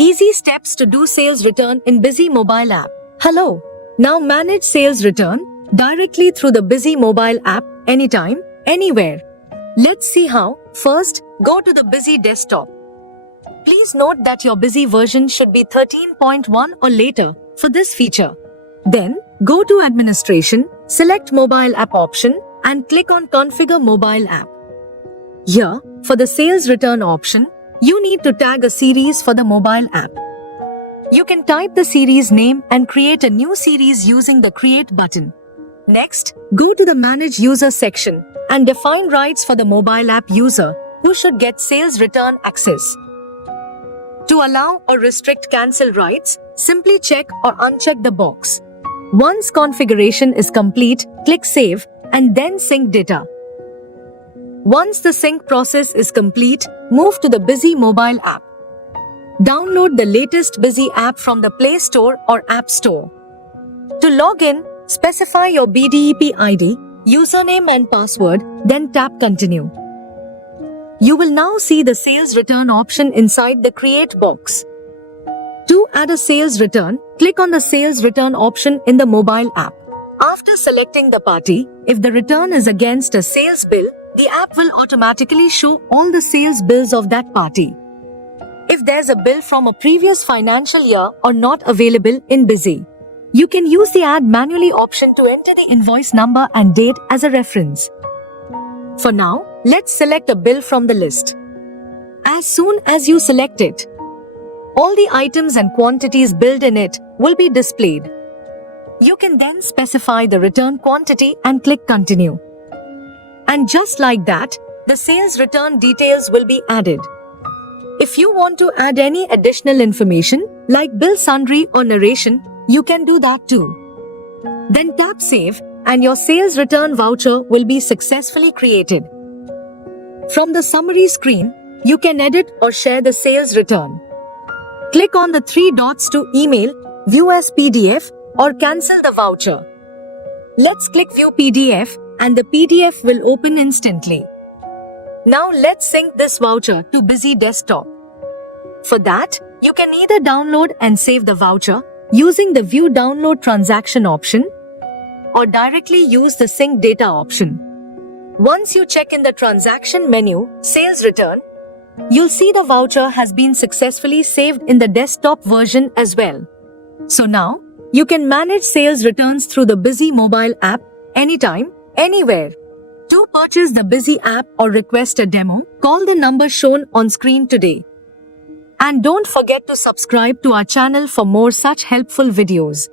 Easy steps to do sales return in Busy mobile app. Hello. Now manage sales return directly through the Busy mobile app anytime, anywhere. Let's see how. First, go to the Busy desktop. Please note that your Busy version should be 13.1 or later for this feature. Then, go to Administration, select Mobile App option and click on Configure Mobile App. Here, for the Sales Return option, you need to tag a series for the mobile app. You can type the series name and create a new series using the Create button. Next, go to the Manage User section and define rights for the mobile app user who should get sales return access. To allow or restrict cancel rights, simply check or uncheck the box. Once configuration is complete, click Save and then sync data. Once the sync process is complete, move to the Busy mobile app. Download the latest Busy app from the Play Store or App Store. To log in, specify your BDEP ID, username and password, then tap Continue. You will now see the Sales Return option inside the Create box. To add a sales return, click on the Sales Return option in the mobile app. After selecting the party, if the return is against a sales bill, the app will automatically show all the sales bills of that party. If there's a bill from a previous financial year or not available in Busy, you can use the Add Manually option to enter the invoice number and date as a reference. For now, let's select a bill from the list. As soon as you select it, all the items and quantities billed in it will be displayed. You can then specify the return quantity and click Continue. And just like that, the sales return details will be added. If you want to add any additional information, like bill summary or narration, you can do that too. Then tap Save, and your sales return voucher will be successfully created. From the summary screen, you can edit or share the sales return. Click on the three dots to email, view as PDF, or cancel the voucher. Let's click View PDF, and the PDF will open instantly. Now let's sync this voucher to Busy desktop. For that, you can either download and save the voucher using the View Download Transaction option or directly use the Sync Data option. Once you check in the transaction menu, Sales Return, you'll see the voucher has been successfully saved in the desktop version as well. So now, you can manage sales returns through the Busy mobile app anytime, anywhere. To purchase the Busy app or request a demo, call the number shown on screen today. And don't forget to subscribe to our channel for more such helpful videos.